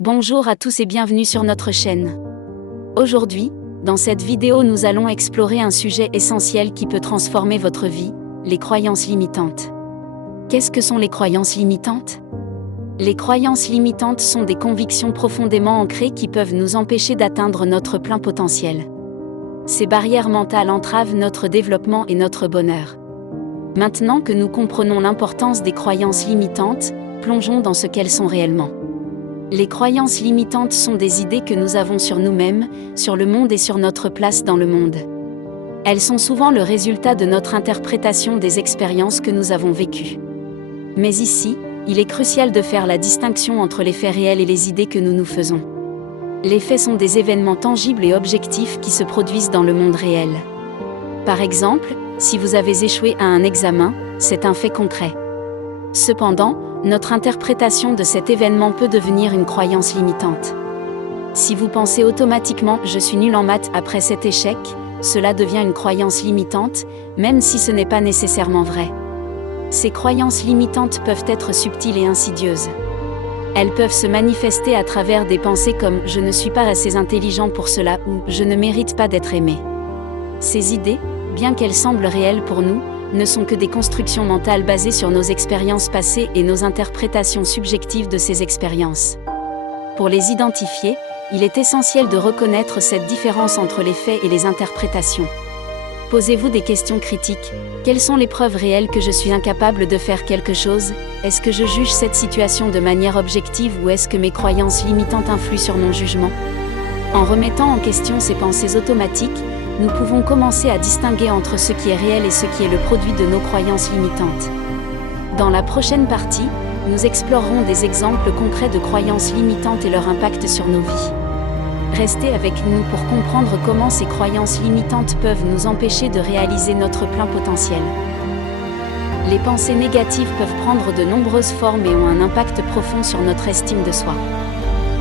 Bonjour à tous et bienvenue sur notre chaîne. Aujourd'hui, dans cette vidéo nous allons explorer un sujet essentiel qui peut transformer votre vie, les croyances limitantes. Qu'est-ce que sont les croyances limitantes ? Les croyances limitantes sont des convictions profondément ancrées qui peuvent nous empêcher d'atteindre notre plein potentiel. Ces barrières mentales entravent notre développement et notre bonheur. Maintenant que nous comprenons l'importance des croyances limitantes, plongeons dans ce qu'elles sont réellement. Les croyances limitantes sont des idées que nous avons sur nous-mêmes, sur le monde et sur notre place dans le monde. Elles sont souvent le résultat de notre interprétation des expériences que nous avons vécues. Mais ici, il est crucial de faire la distinction entre les faits réels et les idées que nous nous faisons. Les faits sont des événements tangibles et objectifs qui se produisent dans le monde réel. Par exemple, si vous avez échoué à un examen, c'est un fait concret. Cependant, notre interprétation de cet événement peut devenir une croyance limitante. Si vous pensez automatiquement « je suis nul en maths après cet échec », cela devient une croyance limitante, même si ce n'est pas nécessairement vrai. Ces croyances limitantes peuvent être subtiles et insidieuses. Elles peuvent se manifester à travers des pensées comme « je ne suis pas assez intelligent pour cela » ou « je ne mérite pas d'être aimé ». Ces idées, bien qu'elles semblent réelles pour nous, ne sont que des constructions mentales basées sur nos expériences passées et nos interprétations subjectives de ces expériences. Pour les identifier, il est essentiel de reconnaître cette différence entre les faits et les interprétations. Posez-vous des questions critiques. Quelles sont les preuves réelles que je suis incapable de faire quelque chose ? Est-ce que je juge cette situation de manière objective ou est-ce que mes croyances limitantes influent sur mon jugement ? En remettant en question ces pensées automatiques, nous pouvons commencer à distinguer entre ce qui est réel et ce qui est le produit de nos croyances limitantes. Dans la prochaine partie, nous explorerons des exemples concrets de croyances limitantes et leur impact sur nos vies. Restez avec nous pour comprendre comment ces croyances limitantes peuvent nous empêcher de réaliser notre plein potentiel. Les pensées négatives peuvent prendre de nombreuses formes et ont un impact profond sur notre estime de soi.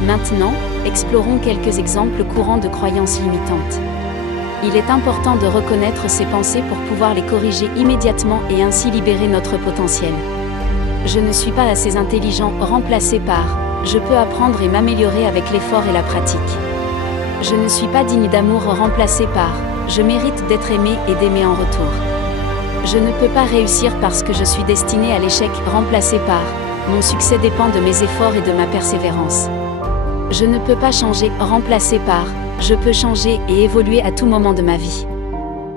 Maintenant, explorons quelques exemples courants de croyances limitantes. Il est important de reconnaître ces pensées pour pouvoir les corriger immédiatement et ainsi libérer notre potentiel. Je ne suis pas assez intelligent, remplacé par « je peux apprendre et m'améliorer avec l'effort et la pratique ». Je ne suis pas digne d'amour, remplacé par « je mérite d'être aimé et d'aimer en retour ». Je ne peux pas réussir parce que je suis destiné à l'échec, remplacé par « mon succès dépend de mes efforts et de ma persévérance ». Je ne peux pas changer, remplacé par « je peux changer et évoluer à tout moment de ma vie ».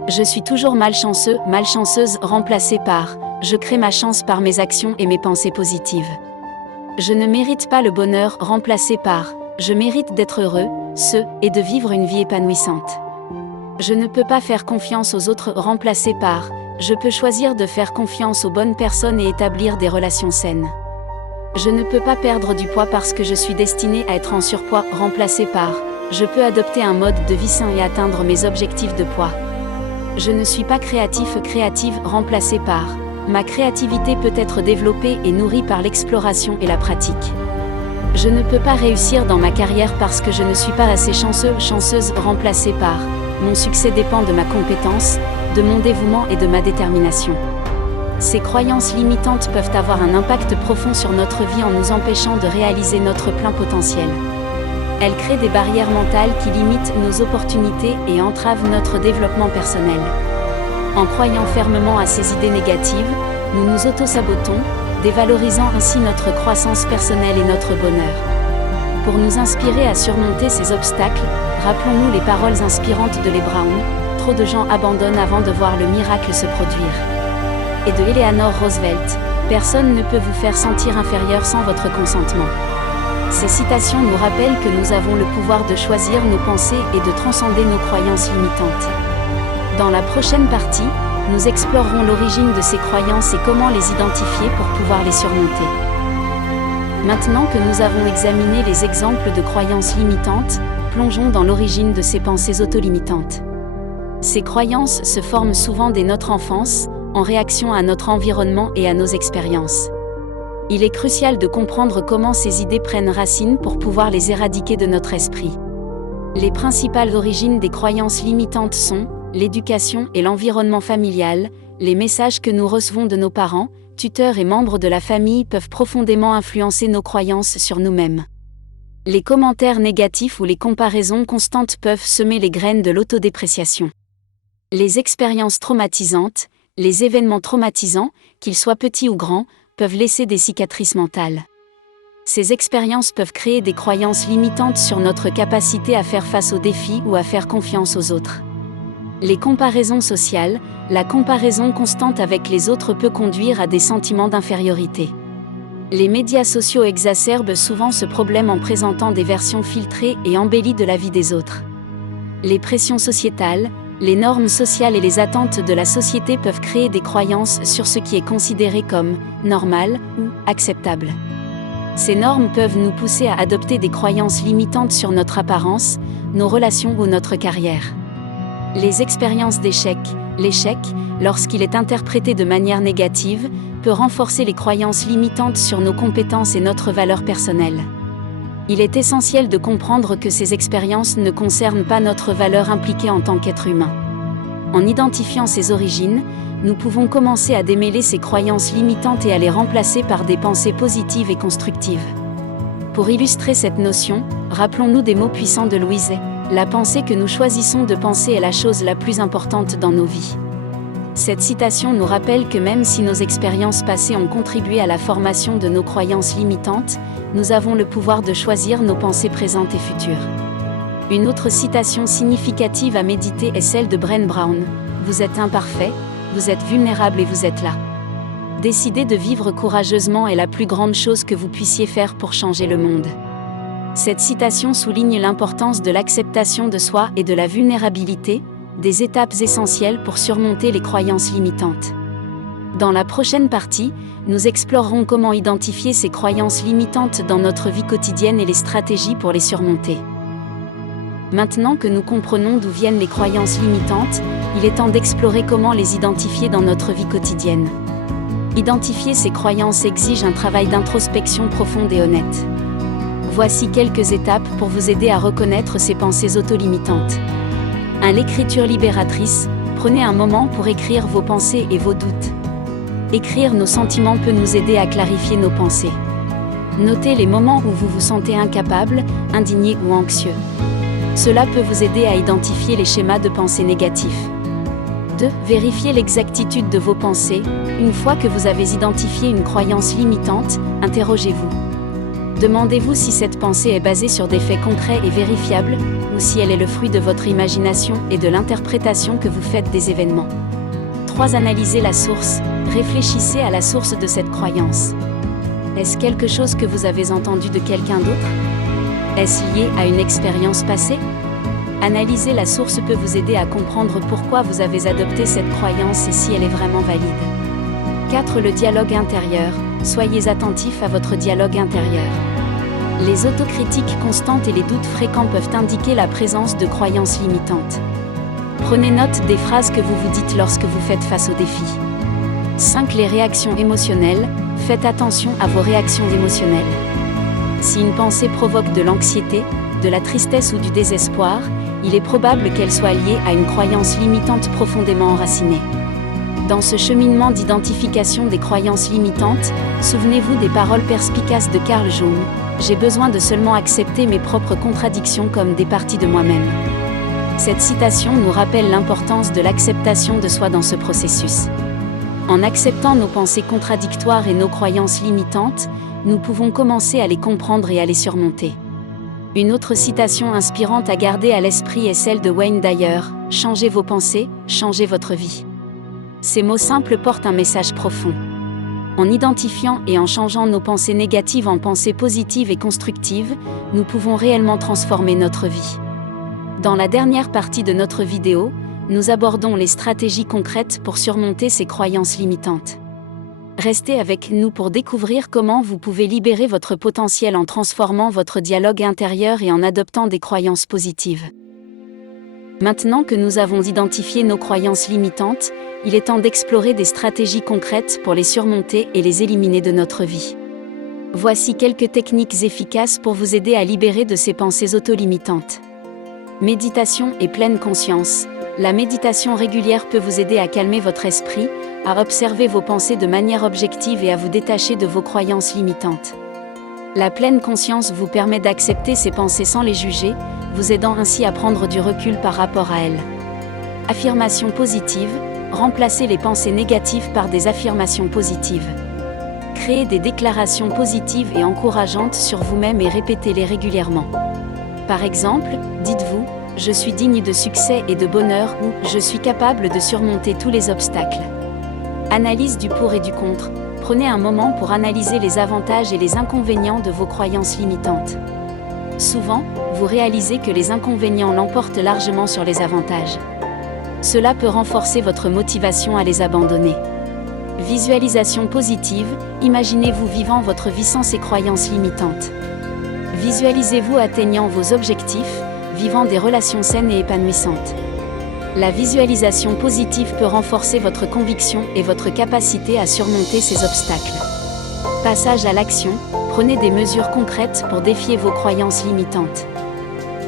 Je suis toujours malchanceux, malchanceuse, remplacé par « je crée ma chance par mes actions et mes pensées positives ». Je ne mérite pas le bonheur, remplacé par « je mérite d'être heureux, et de vivre une vie épanouissante ». Je ne peux pas faire confiance aux autres, remplacé par « je peux choisir de faire confiance aux bonnes personnes et établir des relations saines ». Je ne peux pas perdre du poids parce que je suis destiné à être en surpoids, remplacé par « je peux adopter un mode de vie sain et atteindre mes objectifs de poids ». Je ne suis pas créatif, créative, remplacé par « ma créativité peut être développée et nourrie par l'exploration et la pratique ». Je ne peux pas réussir dans ma carrière parce que je ne suis pas assez chanceux, chanceuse, remplacé par « mon succès dépend de ma compétence, de mon dévouement et de ma détermination ». Ces croyances limitantes peuvent avoir un impact profond sur notre vie en nous empêchant de réaliser notre plein potentiel. Elles créent des barrières mentales qui limitent nos opportunités et entravent notre développement personnel. En croyant fermement à ces idées négatives, nous nous auto-sabotons, dévalorisant ainsi notre croissance personnelle et notre bonheur. Pour nous inspirer à surmonter ces obstacles, rappelons-nous les paroles inspirantes de Les Brown, « Trop de gens abandonnent avant de voir le miracle se produire ». Et de Eleanor Roosevelt, « Personne ne peut vous faire sentir inférieur sans votre consentement ». Ces citations nous rappellent que nous avons le pouvoir de choisir nos pensées et de transcender nos croyances limitantes. Dans la prochaine partie, nous explorerons l'origine de ces croyances et comment les identifier pour pouvoir les surmonter. Maintenant que nous avons examiné les exemples de croyances limitantes, plongeons dans l'origine de ces pensées autolimitantes. Ces croyances se forment souvent dès notre enfance, en réaction à notre environnement et à nos expériences. Il est crucial de comprendre comment ces idées prennent racine pour pouvoir les éradiquer de notre esprit. Les principales origines des croyances limitantes sont l'éducation et l'environnement familial. Les messages que nous recevons de nos parents, tuteurs et membres de la famille peuvent profondément influencer nos croyances sur nous-mêmes. Les commentaires négatifs ou les comparaisons constantes peuvent semer les graines de l'autodépréciation. Les expériences traumatisantes, les événements traumatisants, qu'ils soient petits ou grands, peuvent laisser des cicatrices mentales. Ces expériences peuvent créer des croyances limitantes sur notre capacité à faire face aux défis ou à faire confiance aux autres. Les comparaisons sociales, la comparaison constante avec les autres peut conduire à des sentiments d'infériorité. Les médias sociaux exacerbent souvent ce problème en présentant des versions filtrées et embellies de la vie des autres. Les pressions sociétales, les normes sociales et les attentes de la société peuvent créer des croyances sur ce qui est considéré comme normal ou acceptable. Ces normes peuvent nous pousser à adopter des croyances limitantes sur notre apparence, nos relations ou notre carrière. Les expériences d'échec, l'échec, lorsqu'il est interprété de manière négative, peut renforcer les croyances limitantes sur nos compétences et notre valeur personnelle. Il est essentiel de comprendre que ces expériences ne concernent pas notre valeur impliquée en tant qu'être humain. En identifiant ses origines, nous pouvons commencer à démêler ces croyances limitantes et à les remplacer par des pensées positives et constructives. Pour illustrer cette notion, rappelons-nous des mots puissants de Louise Hay. La pensée que nous choisissons de penser est la chose la plus importante dans nos vies. Cette citation nous rappelle que même si nos expériences passées ont contribué à la formation de nos croyances limitantes, nous avons le pouvoir de choisir nos pensées présentes et futures. Une autre citation significative à méditer est celle de Brené Brown. Vous êtes imparfait, vous êtes vulnérable et vous êtes là. Décider de vivre courageusement est la plus grande chose que vous puissiez faire pour changer le monde. Cette citation souligne l'importance de l'acceptation de soi et de la vulnérabilité, des étapes essentielles pour surmonter les croyances limitantes. Dans la prochaine partie, nous explorerons comment identifier ces croyances limitantes dans notre vie quotidienne et les stratégies pour les surmonter. Maintenant que nous comprenons d'où viennent les croyances limitantes, il est temps d'explorer comment les identifier dans notre vie quotidienne. Identifier ces croyances exige un travail d'introspection profonde et honnête. Voici quelques étapes pour vous aider à reconnaître ces pensées autolimitantes. 1. L'écriture libératrice. Prenez un moment pour écrire vos pensées et vos doutes. Écrire nos sentiments peut nous aider à clarifier nos pensées. Notez les moments où vous vous sentez incapable, indigné ou anxieux. Cela peut vous aider à identifier les schémas de pensée négatifs. 2. Vérifiez l'exactitude de vos pensées. Une fois que vous avez identifié une croyance limitante, interrogez-vous. Demandez-vous si cette pensée est basée sur des faits concrets et vérifiables, ou si elle est le fruit de votre imagination et de l'interprétation que vous faites des événements. 3. Analysez la source. Réfléchissez à la source de cette croyance. Est-ce quelque chose que vous avez entendu de quelqu'un d'autre? Est-ce lié à une expérience passée? Analyser la source peut vous aider à comprendre pourquoi vous avez adopté cette croyance et si elle est vraiment valide. 4. Le dialogue intérieur. Soyez attentif à votre dialogue intérieur. Les autocritiques constantes et les doutes fréquents peuvent indiquer la présence de croyances limitantes. Prenez note des phrases que vous vous dites lorsque vous faites face aux défis. 5. Les réactions émotionnelles. Faites attention à vos réactions émotionnelles. Si une pensée provoque de l'anxiété, de la tristesse ou du désespoir, il est probable qu'elle soit liée à une croyance limitante profondément enracinée. Dans ce cheminement d'identification des croyances limitantes, souvenez-vous des paroles perspicaces de Carl Jung. J'ai besoin de seulement accepter mes propres contradictions comme des parties de moi-même. Cette citation nous rappelle l'importance de l'acceptation de soi dans ce processus. En acceptant nos pensées contradictoires et nos croyances limitantes, nous pouvons commencer à les comprendre et à les surmonter. Une autre citation inspirante à garder à l'esprit est celle de Wayne Dyer. Changez vos pensées, changez votre vie. Ces mots simples portent un message profond. En identifiant et en changeant nos pensées négatives en pensées positives et constructives, nous pouvons réellement transformer notre vie. Dans la dernière partie de notre vidéo, nous abordons les stratégies concrètes pour surmonter ces croyances limitantes. Restez avec nous pour découvrir comment vous pouvez libérer votre potentiel en transformant votre dialogue intérieur et en adoptant des croyances positives. Maintenant que nous avons identifié nos croyances limitantes, il est temps d'explorer des stratégies concrètes pour les surmonter et les éliminer de notre vie. Voici quelques techniques efficaces pour vous aider à libérer de ces pensées autolimitantes. Méditation et pleine conscience. La méditation régulière peut vous aider à calmer votre esprit, à observer vos pensées de manière objective et à vous détacher de vos croyances limitantes. La pleine conscience vous permet d'accepter ces pensées sans les juger, vous aidant ainsi à prendre du recul par rapport à elles. Affirmation positive, remplacez les pensées négatives par des affirmations positives. Créez des déclarations positives et encourageantes sur vous-même et répétez-les régulièrement. Par exemple, dites-vous « Je suis digne de succès et de bonheur » ou « Je suis capable de surmonter tous les obstacles ». Analyse du pour et du contre. Prenez un moment pour analyser les avantages et les inconvénients de vos croyances limitantes. Souvent, vous réalisez que les inconvénients l'emportent largement sur les avantages. Cela peut renforcer votre motivation à les abandonner. Visualisation positive, imaginez-vous vivant votre vie sans ces croyances limitantes. Visualisez-vous atteignant vos objectifs, vivant des relations saines et épanouissantes. La visualisation positive peut renforcer votre conviction et votre capacité à surmonter ces obstacles. Passage à l'action, prenez des mesures concrètes pour défier vos croyances limitantes.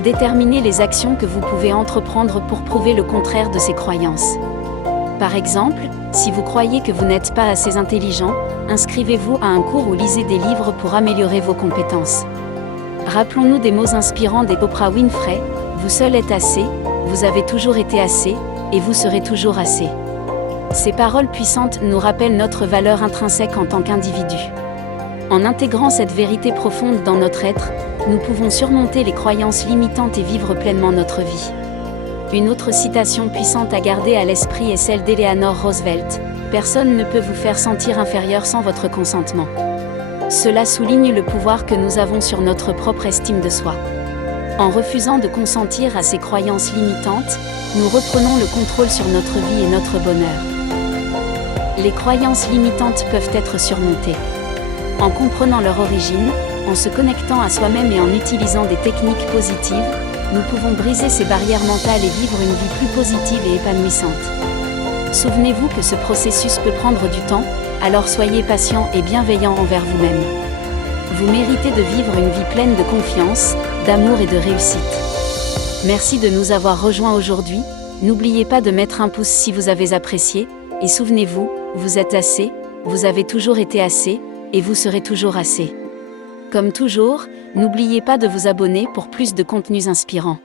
Déterminez les actions que vous pouvez entreprendre pour prouver le contraire de ces croyances. Par exemple, si vous croyez que vous n'êtes pas assez intelligent, inscrivez-vous à un cours ou lisez des livres pour améliorer vos compétences. Rappelons-nous des mots inspirants d'Oprah Winfrey, « Vous seul êtes assez, vous avez toujours été assez, et vous serez toujours assez ». Ces paroles puissantes nous rappellent notre valeur intrinsèque en tant qu'individu. En intégrant cette vérité profonde dans notre être, nous pouvons surmonter les croyances limitantes et vivre pleinement notre vie. Une autre citation puissante à garder à l'esprit est celle d'Eleanor Roosevelt, « Personne ne peut vous faire sentir inférieur sans votre consentement ». Cela souligne le pouvoir que nous avons sur notre propre estime de soi. En refusant de consentir à ces croyances limitantes, nous reprenons le contrôle sur notre vie et notre bonheur. Les croyances limitantes peuvent être surmontées. En comprenant leur origine, en se connectant à soi-même et en utilisant des techniques positives, nous pouvons briser ces barrières mentales et vivre une vie plus positive et épanouissante. Souvenez-vous que ce processus peut prendre du temps, alors soyez patient et bienveillant envers vous-même. Vous méritez de vivre une vie pleine de confiance, d'amour et de réussite. Merci de nous avoir rejoints aujourd'hui. N'oubliez pas de mettre un pouce si vous avez apprécié, et souvenez-vous, vous êtes assez, vous avez toujours été assez, et vous serez toujours assez. Comme toujours, n'oubliez pas de vous abonner pour plus de contenus inspirants.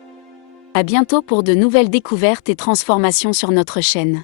À bientôt pour de nouvelles découvertes et transformations sur notre chaîne.